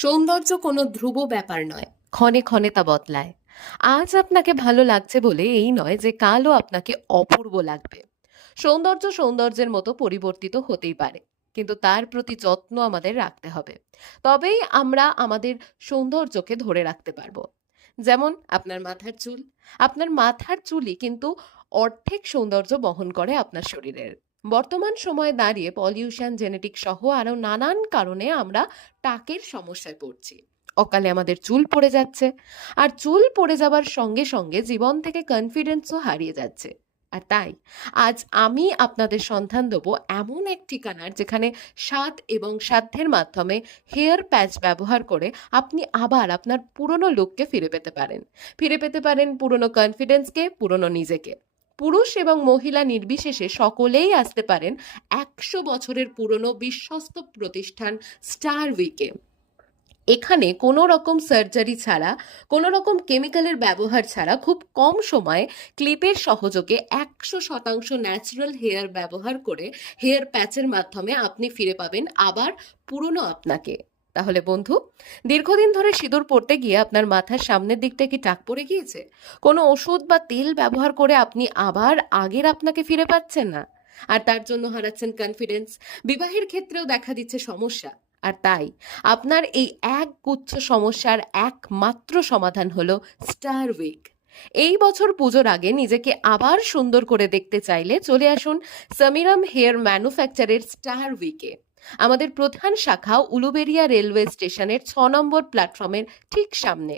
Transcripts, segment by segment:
সৌন্দর্য কোনো ধ্রুব ব্যাপার নয়, ক্ষণে ক্ষণে তা বদলায়। আজ আপনাকে ভালো লাগছে বলে এই নয় যে কালও আপনাকে অপূর্ব লাগবে। সৌন্দর্য সৌন্দর্যের মতো পরিবর্তিত হতেই পারে, কিন্তু তার প্রতি যত্ন আমাদের রাখতে হবে। তবেই আমরা আমাদের সৌন্দর্যকে ধরে রাখতে পারবো। যেমন আপনার মাথার চুল। আপনার মাথার চুলই কিন্তু অর্ধেক সৌন্দর্য বহন করে আপনার শরীরের। বর্তমান সময়ে দাঁড়িয়ে পলিউশন, জেনেটিক সহ আরো নানান কারণে আমরা টাকের সমস্যায় পড়ছি। অকালে আমাদের চুল পড়ে যাচ্ছে, আর চুল পড়ে যাবার সঙ্গে সঙ্গে জীবন থেকে কনফিডেন্সও হারিয়ে যাচ্ছে। আর তাই আজ আমি আপনাদের সন্ধান দেবো এমন এক ঠিকানার, যেখানে স্বাদ এবং সাধ্যের মাধ্যমে হেয়ার প্যাচ ব্যবহার করে আপনি আবার আপনার পুরনো লুককে ফিরে পেতে পারেন পুরনো কনফিডেন্সকে, পুরনো নিজেকে। পুরুষ এবং মহিলা নির্বিশেষে সকলেই আসতে পারেন 100 বছরের পুরনো বিশ্বস্ত প্রতিষ্ঠান স্টার উইকে। এখানে কোনো রকম সার্জারি ছাড়া, কোনো রকম কেমিক্যালের ব্যবহার ছাড়া খুব কম সময়ে ক্লিপের সহযোগে 100% ন্যাচারাল হেয়ার ব্যবহার করে হেয়ার প্যাচের মাধ্যমে আপনি ফিরে পাবেন আবার পুরনো আপনাকে। তাহলে বন্ধু, দীর্ঘদিন ধরে সিঁদুর পড়তে গিয়ে আপনার মাথার সামনের দিকটা কি টাক পড়ে গিয়েছে? কোনো ওষুধ বা তেল ব্যবহার করে আপনি আবার আগের আপনাকে ফিরে পাচ্ছেন না, আর তার জন্য হারাচ্ছেন কনফিডেন্স। বিবাহের ক্ষেত্রেও দেখা দিচ্ছে সমস্যা। আর তাই আপনার এই এক গুচ্ছ সমস্যার একমাত্র সমাধান হলো স্টার উইক। এই বছর পুজোর আগে নিজেকে আবার সুন্দর করে দেখতে চাইলে চলে আসুন সামিরাম হেয়ার ম্যানুফ্যাকচারের স্টার উইকে। আমাদের প্রধান শাখা উলুবেড়িয়া রেলওয়ে স্টেশনের 6 নম্বর প্ল্যাটফর্মের ঠিক সামনে।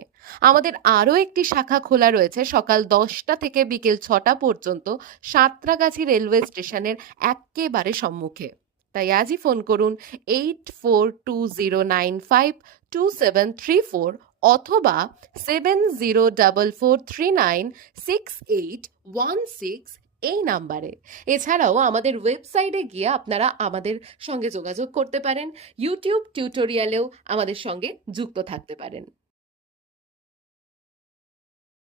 আমাদের আরও একটি শাখা খোলা রয়েছে সকাল 10টা থেকে বিকেল 6টা পর্যন্ত সাঁতরাগাছি রেলওয়ে স্টেশনের একেবারে সম্মুখে। তাই আজই ফোন করুন 8420952734 অথবা 7044396816 এই নাম্বারে। এছাড়াও আমাদের ওয়েবসাইটে গিয়ে আপনারা আমাদের সঙ্গে যোগাযোগ করতে পারেন। ইউটিউব টিউটোরিয়ালেও আমাদের সঙ্গে যুক্ত থাকতে পারেন।